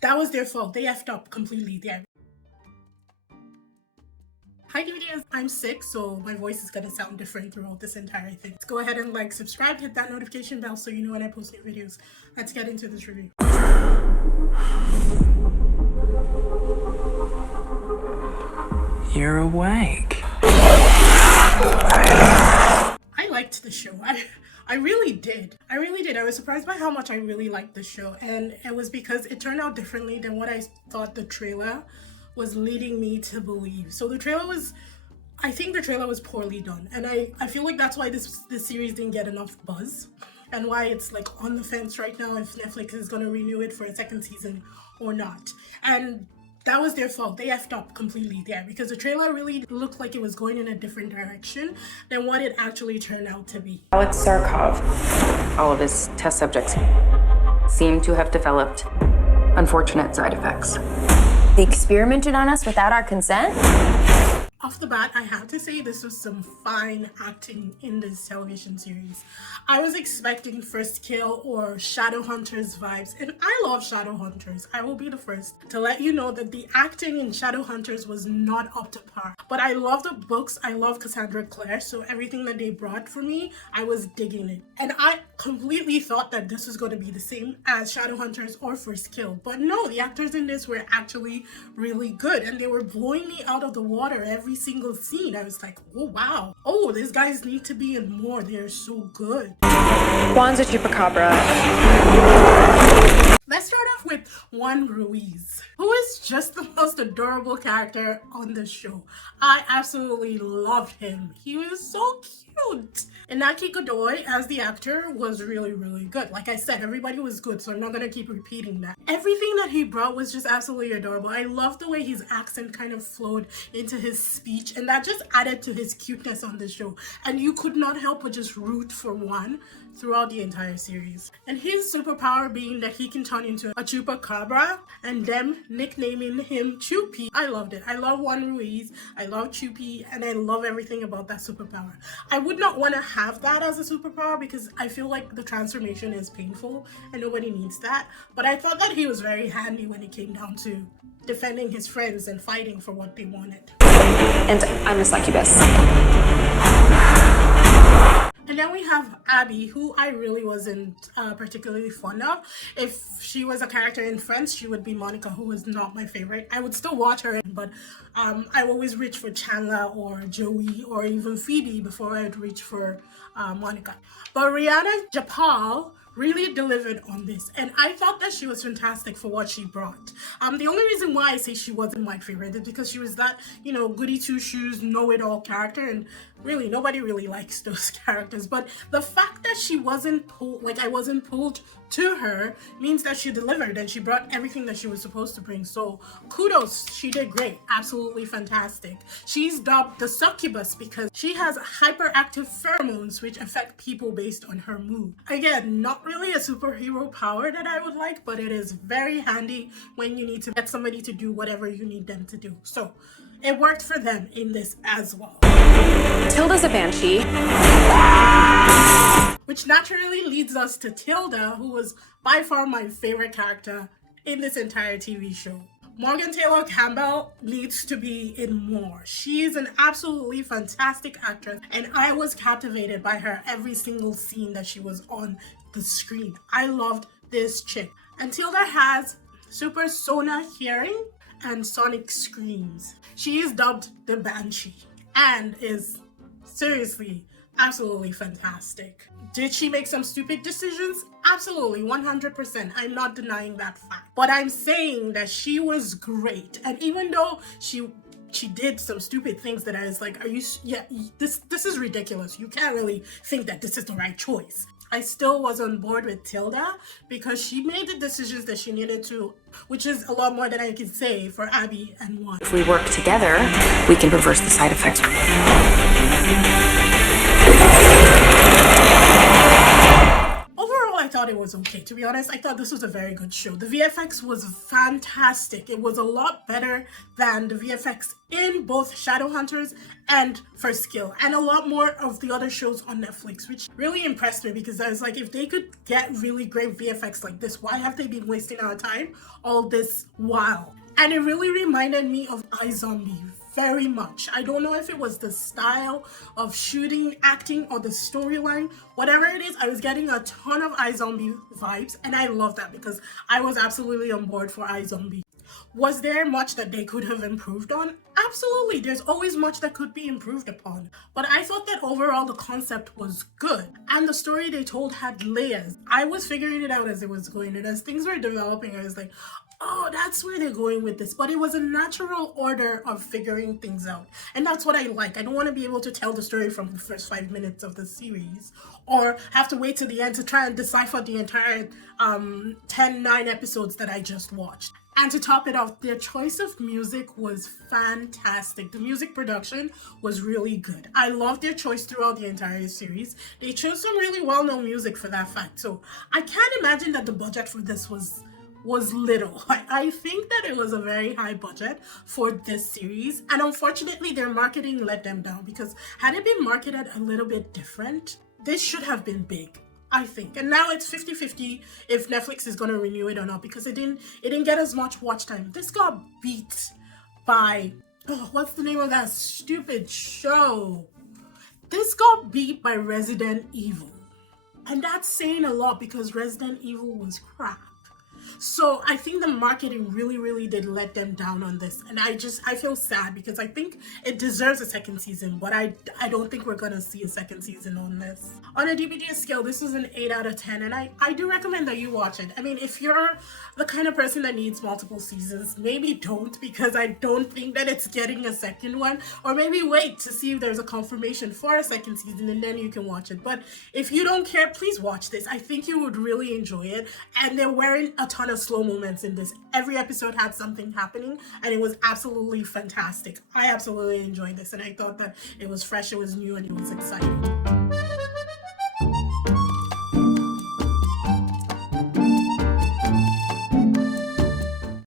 that was their fault. They effed up completely there. Hi DVDs, I'm sick, so my voice is gonna sound different throughout this entire thing. Let's go ahead and like, subscribe, hit that notification bell so you know when I post new videos. Let's get into this review. You're awake. I liked the show. I really did. I was surprised by how much I really liked the show, and it was because it turned out differently than what I thought the trailer was leading me to believe. So I think the trailer was poorly done, and I feel like that's why this series didn't get enough buzz, and why it's like on the fence right now if Netflix is gonna renew it for a second season or not. And that was their fault. They effed up completely there because the trailer really looked like it was going in a different direction than what it actually turned out to be. Alex Sarkov. All of his test subjects seem to have developed unfortunate side effects. They experimented on us without our consent? Off the bat, I have to say this was some fine acting in this television series. I was expecting First Kill or Shadowhunters vibes, and I love Shadowhunters. I will be the first to let you know that the acting in Shadowhunters was not up to par. But I love the books, I love Cassandra Clare, so everything that they brought for me, I was digging it. And I completely thought that this was going to be the same as Shadowhunters or First Kill. But no, the actors in this were actually really good, and they were blowing me out of the water every single scene. I was like, oh wow, oh, these guys need to be in more. They're so good. Juan's a Chupacabra. Let's start off with Juan Ruiz, who is just the most adorable character on the show. I absolutely loved him. He was so cute. Inaki Godoy as the actor was really, really good. Like I said, everybody was good, so I'm not gonna keep repeating that. Everything that he brought was just absolutely adorable. I loved the way his accent kind of flowed into his speech, and that just added to his cuteness on the show. And you could not help but just root for Juan throughout the entire series. And his superpower being that he can turn into a Chupacabra, and them nicknaming him Chupi. I loved it. I love Juan Ruiz, I love Chupi, and I love everything about that superpower. I would not want to have that as a superpower because I feel like the transformation is painful and nobody needs that. But I thought that he was very handy when it came down to defending his friends and fighting for what they wanted. And I'm a succubus. And then we have Abbi, who I really wasn't particularly fond of. If she was a character in Friends, she would be Monica, who was not my favorite. I would still watch her, but I always reach for Chandler or Joey or even Phoebe before I'd reach for Monica. But Rihanna Japal really delivered on this, and I thought that she was fantastic for what she brought. The only reason why I say she wasn't my favorite is because she was that, you know, goody two-shoes, know-it-all character, and really nobody really likes those characters. But the fact that she wasn't pulled, like I wasn't pulled to her, means that she delivered and she brought everything that she was supposed to bring. So kudos, she did great, absolutely fantastic. She's dubbed the Succubus because she has hyperactive pheromones which affect people based on her mood. Again, not really a superhero power that I would like, but it is very handy when you need to get somebody to do whatever you need them to do. So it worked for them in this as well. Tilda's a Banshee. Which naturally leads us to Tilda, who was by far my favorite character in this entire TV show. Morgan Taylor Campbell needs to be in more. She is an absolutely fantastic actress, and I was captivated by her every single scene that she was on the screen. I loved this chick. And Tilda has super sonar hearing and sonic screams. She is dubbed the Banshee and is seriously absolutely fantastic. Did she make some stupid decisions? Absolutely, 100%. I'm not denying that fact. But I'm saying that she was great. And even though she did some stupid things that I was like, this is ridiculous. You can't really think that this is the right choice. I still was on board with Tilda because she made the decisions that she needed to, which is a lot more than I can say for Abbi and Juan. If we work together, we can reverse the side effects. Overall, I thought thought it was okay. To be honest, I thought this was a very good show. The VFX was fantastic. It was a lot better than the VFX in both Shadowhunters and First Kill, and a lot more of the other shows on Netflix, which really impressed me, because I was like, if they could get really great VFX like this, why have they been wasting our time all this while? And it really reminded me of iZombie very much. I don't know if it was the style of shooting, acting, or the storyline. Whatever it is, I was getting a ton of iZombie vibes, and I love that because I was absolutely on board for iZombie. Was there much that they could have improved on? Absolutely, there's always much that could be improved upon. But I thought that overall the concept was good, and the story they told had layers. I was figuring it out as it was going, and as things were developing, I was like, oh, that's where they're going with this. But it was a natural order of figuring things out. And that's what I like. I don't want to be able to tell the story from the first 5 minutes of the series, or have to wait to the end to try and decipher the entire 9 episodes that I just watched. And to top it off, their choice of music was fantastic. The music production was really good. I loved their choice throughout the entire series. They chose some really well-known music for that fact. So I can't imagine that the budget for this was little. I think that it was a very high budget for this series, and unfortunately their marketing let them down, because had it been marketed a little bit different, this should have been big, I think. And now it's 50-50 if Netflix is going to renew it or not, because it didn't get as much watch time. This got beat by, what's the name of that stupid show? This got beat by Resident Evil. And that's saying a lot, because Resident Evil was crap. So I think the marketing really did let them down on this, and I feel sad, because I think it deserves a second season, but I don't think we're gonna see a second season on this. On a DVD scale, this is an 8 out of 10, and I do recommend that you watch it. I mean, if you're the kind of person that needs multiple seasons, maybe don't, because I don't think that it's getting a second one, or maybe wait to see if there's a confirmation for a second season and then you can watch it. But if you don't care, please watch this. I think you would really enjoy it, and they're wearing a ton of slow moments in this. Every episode had something happening, and it was absolutely fantastic. I absolutely enjoyed this, and I thought that it was fresh, it was new, and it was exciting.